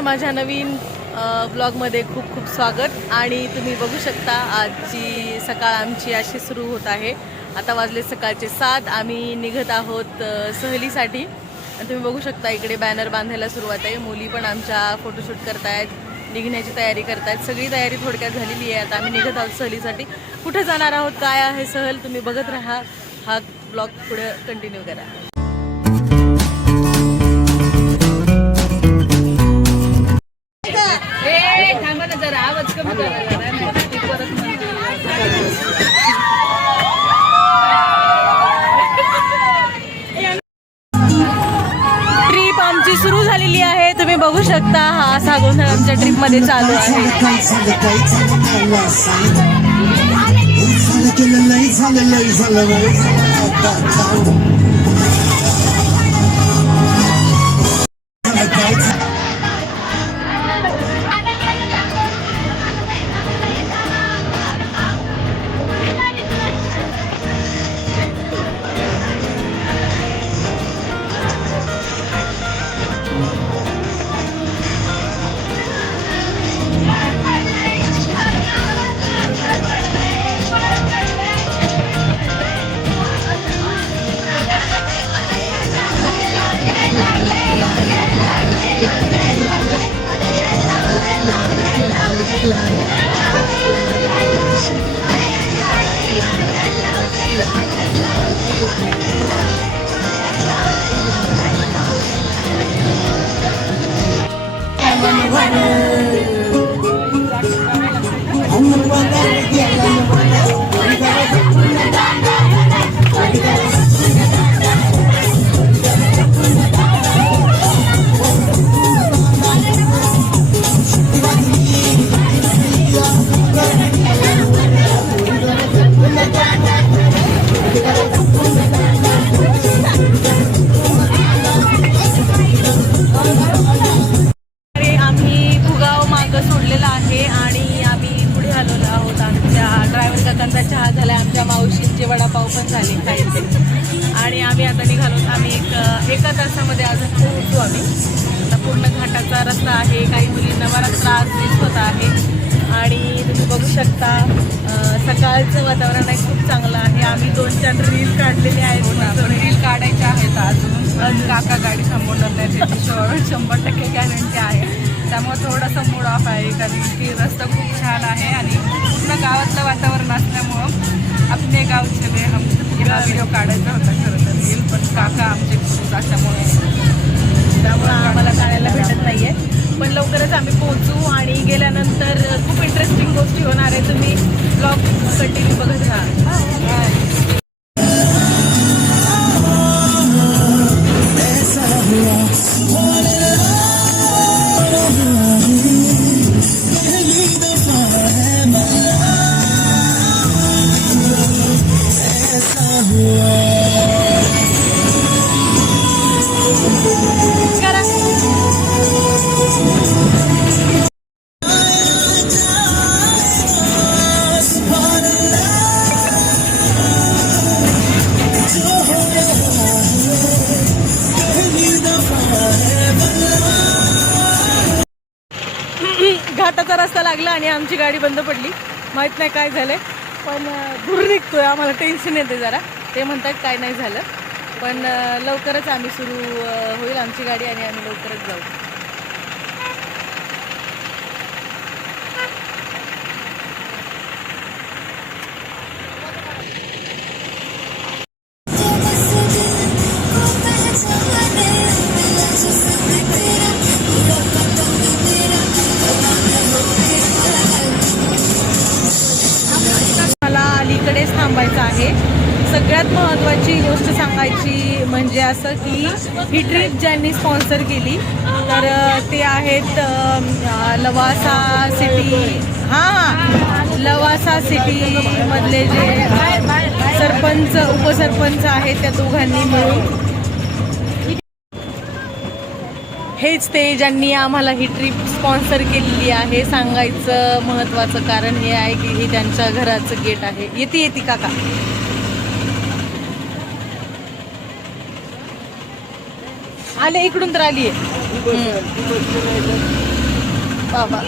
माझ्या नवीन ब्लॉगमध्ये खूप खूप स्वागत. आणि तुम्ही बघू शकता आजची सकाळ आमची अशी सुरू होत आहे. आता वाजले सकाळचे सात. आम्ही निघत आहोत सहलीसाठी. आणि तुम्ही बघू शकता इकडे बॅनर बांधायला सुरुवात आहे. मुली पण आमच्या फोटोशूट करतायत निघण्याची तयारी करतायत. सगळी तयारी थोडक्यात झालेली आहे. आता आम्ही निघत आहोत सहलीसाठी. कुठे जाणार आहोत काय आहे सहल तुम्ही बघत राहा. हा ब्लॉग पुढे कंटिन्यू करा. ना जरा आवाज कमी ट्रिप आमची सुरू झालेली आहे. तुम्ही बघू शकता हा असा गोंधळ आमच्या ट्रिपमध्ये चालू आहे. Everyone, everyone. काकांचा चहा झाला आमच्या मावशींचे वडापाव पण झाले खायचे. आणि आम्ही आता निघालो. आम्ही एक एका तासामध्ये अजून पोहोचू आम्ही. आता पूर्ण घाटाचा रस्ता आहे काही मुलींना बराच त्रास दिसत आहे. आणि तुम्ही बघू शकता सकाळचं वातावरण आहे खूप चांगलं आहे. आम्ही दोन चार रील काढलेले आहेत. रील काढायचे आहेत अजून. काका गाडी थांबवणार नाही त्याची शंभर टक्के गॅरंटी आहे. त्यामुळे थोडासा मूड ऑफ आहे कारण की रस्ता खूप छान आहे आणि पूर्ण गावातलं वातावरण असल्यामुळं आपले गावचे वे हम व्हिडिओ काढायचा होता खरं तर. रील पण काका आमचे खूप असल्यामुळे त्यामुळे आम्हाला काढायला भेटत घाटाचा रस्ता लागला आणि आमची गाडी बंद पडली. माहीत नाही काय झालंय पण दूर निघतोय. आम्हाला टेन्शन येते जरा. ते म्हणतात काय नाही झालं. पण लवकरच आम्ही सुरू होईल आमची गाडी आणि आम्ही लवकरच जाऊ. ही ट्रिप ज्यांनी स्पॉन्सर केली तर ते आहेत लवासा सिटी हां हां लवासा सिटीमधले जे सरपंच उपसरपंच आहेत त्या दोघांनी मिळून. हेच ते ज्यांनी आम्हाला ही ट्रिप स्पॉन्सर केलेली आहे. सांगायचं महत्त्वाचं कारण हे आहे की हे त्यांच्या घराचं गेट आहे. येते येते काका. आले इकडून तर आली आहे बाबा.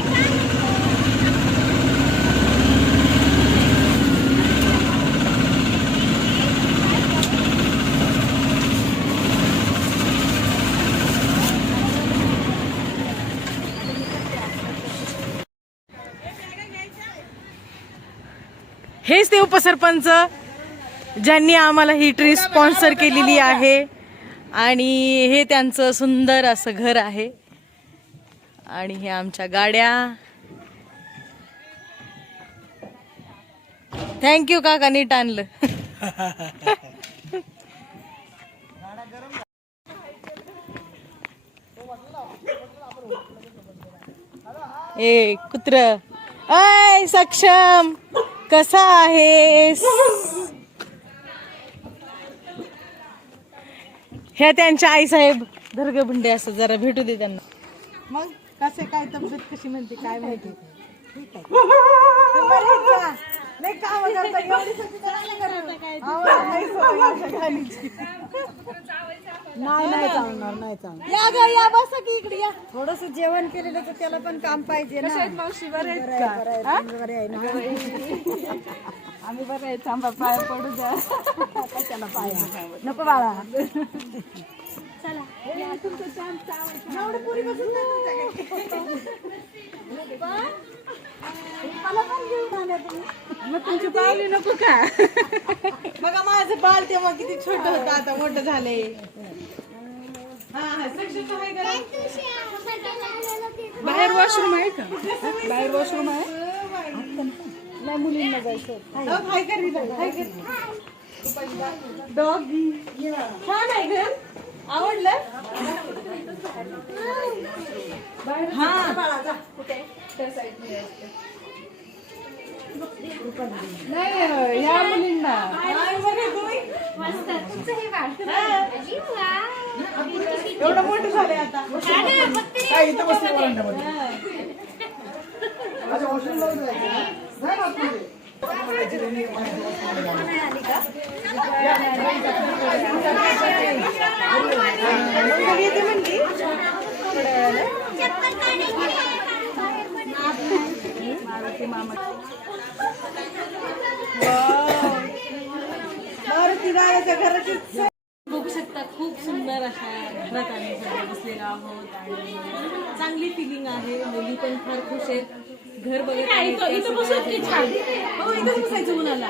हेच ते उपसरपंच ज्यांनी आम्हाला ही ट्री स्पॉन्सर केलेली आहे. आणि हे त्यांचं सुंदर असं घर आहे. आणि हे आमच्या गाड्या. थँक्यू काका नीट आणलं. ए कुत्र. अय सक्षम कसा आहेस? ह्या त्यांच्या आई साहेब धर्ग बुंडे असं जरा भेटू दे त्यांना. मग कसे काय तब्येत कशी म्हणते काय माहिती? ठीक आहे. बरं का? लय कामं करता, एवढी सगळी करायला करत. आवाज नाही. नाही नाही चालणार नाही चालणार. या ग या बसा की इकडे या. थोडस जेवण केलेलं तर त्याला पण काम पाहिजे ना. बरं आहे, बरं आहे, बरे आहे ना आम्ही बरं आहे थांबा पाय पडू द्या. कशाला पाया? नको बाळा. मग तुमची पावली नको का? बघा माझं बाळ तेव्हा किती छोट होतं आता मोठं झालंय. हा हा सक्षम आहे का? बाहेर वॉशरूम आहे का? बाहेर वॉशरूम आहे? नाही मुलींना जायचं हाय. कर हाय कर. डॉगी छान आहे घर आवडलं? हा. नाही ह्या मुलींना? एवढं मोठं झालंय आता. मुलगी येते म्हणली मारुती दादाच्या घराची बघू शकता खूप सुंदर अशा घरात आम्ही बसलेलो आहोत आणि चांगली फिलिंग आहे. मुली पण फार खुश आहेत. घर बघत. हो इथंच बसायचं मुलाला.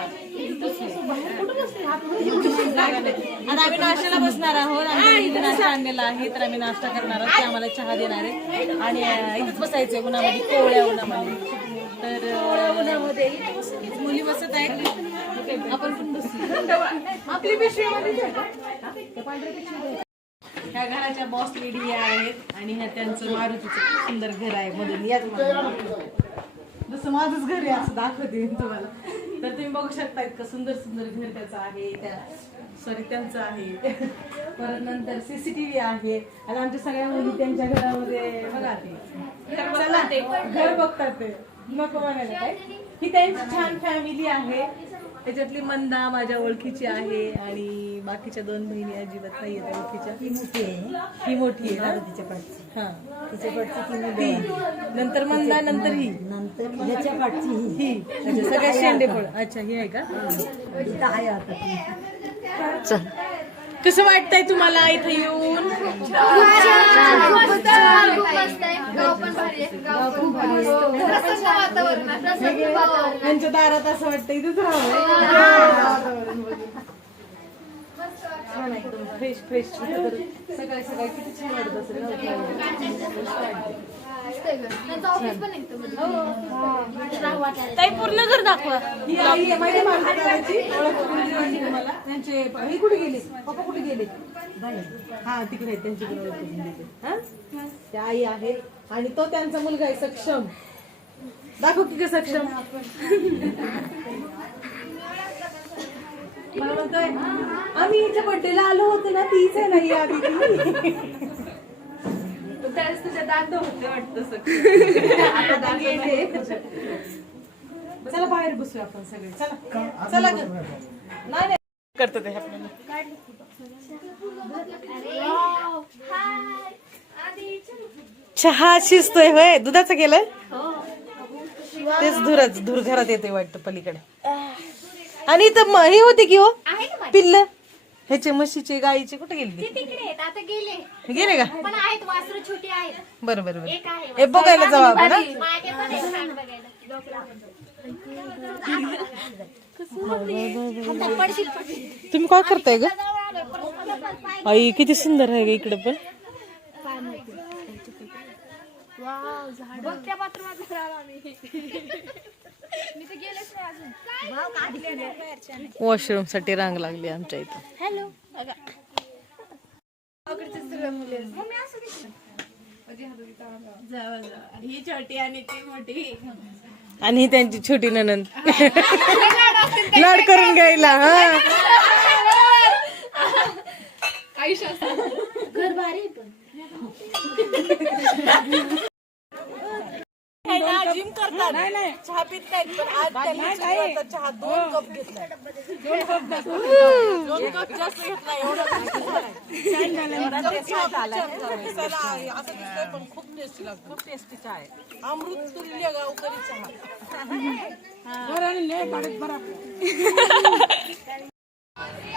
आता आम्ही नाश्त्याला बसणार आहोत आम्ही इथे नाश्ता आणलेला आहे तर आम्ही नाश्ता करणार आहोत. ते आम्हाला चहा देणार आहे आणि इथंच बसायचंय उन्हामध्ये कोवळ्या उन्हामध्ये. तर उन्हामध्ये. मुली बसत आहेत. आपण पण बसू. आपली पिशवीमध्ये. ह्या घराच्या बॉस लेडी आहेत आणि ह्या त्यांचं मारुतीचं सुंदर घर आहे मधून. याच. जसं माझंच घर आहे असं दाखवते मी तुम्हाला. तर तुम्ही बघू शकता इतकं सुंदर सुंदर घर त्याचं आहे त्या सॉरी त्यांचं आहे. परत नंतर सीसीटीव्ही आहे. आणि आमच्या सगळ्या मुली त्यांच्या घरामध्ये बघा ते. घर बघतात ते नको म्हणायला काय ही त्यांची छान फॅमिली आहे. त्याच्यातली मंदा माझ्या ओळखीची आहे आणि बाकीच्या दोन बहिणी अजिबात नाही आहेत ओळखीच्या. ती मोठी आहे. ही मोठी आहे ना? मारुतीच्या पाठची. हा. तिच्या पाठची ती आहे. नंतर मंदा नंतर ही. नंतर ह्याच्या पाठची ही. ही. अच्छा सगळ्या शेंडे फळ. अच्छा ही आहे का? इथं आहे आता. ती कसं वाटतंय तुम्हाला इथं येऊन? त्यांच्या दारात असं वाटतं इथंच राहावं आहे. फ्रेश फ्रेश सकाळी सकाळी किती छान वाटत असेल ना ताई पूर्ण घर दाखवा. ही आई आहे आहे ओळख करून दिली तुम्हाला. त्यांचे ही कुठे गेले? पप्पा कुठे गेले? हा तिकडे आहेत त्यांची पण ओळख करून देते हा? त्या आई आहेत. आणि तो त्यांचा मुलगा आहे सक्षम. दाखव की ग सक्षम मला म्हणतोय आम्ही हिच्या बर्थडेला आलो होतो ना तीच आहे ना ही आधी त्यावेळेस तुझ्या दात होते वाटतं. चला बाहेर बसूया आपण सगळे. चला. चला ग. नाही नाही. करतो ते आपल्याला. चहा शिजतोय होय. दुधाचं केलंय? तेच धुरच धुर घरात येते वाटतं पलीकडे. आणि इथं ही होती की हो? पिल्ल? ह्याचे म्हशीचे गाईचे कुठे गेली ती? तिकडे आहेत आता गेले. गेले का? पण आहेत वासरू छोटी आहेत. बरं बरं एक बरं आहे हे बघायला जाऊ आपण हा? मागे पण आहे छान बघायला. डोकं पडशील पडशील. तुम्ही काय करताय ग? आई किती सुंदर आहे ग इकडे पण. बघ त्या बाथरूमात राहिलो आम्ही. मी तर गेलेच नाही अजून. वॉशरूमसाठी रांग लागली आमच्या इथं. हॅलो. आणि ही त्यांची छोटी ननंद लाड करून घ्यायला हा. घर भारी पण. जिम करतात. चहा पित नाहीत पण आज त्यांनी सुरुवातीला चहा दोन कप घेतलाय. दोन कप जास्त घेतला एवढा असं दिसतंय पण खूप टेस्टी लागतो. खूप टेस्टी चहा आहे. अमृत तुल्य गावकरी चहा.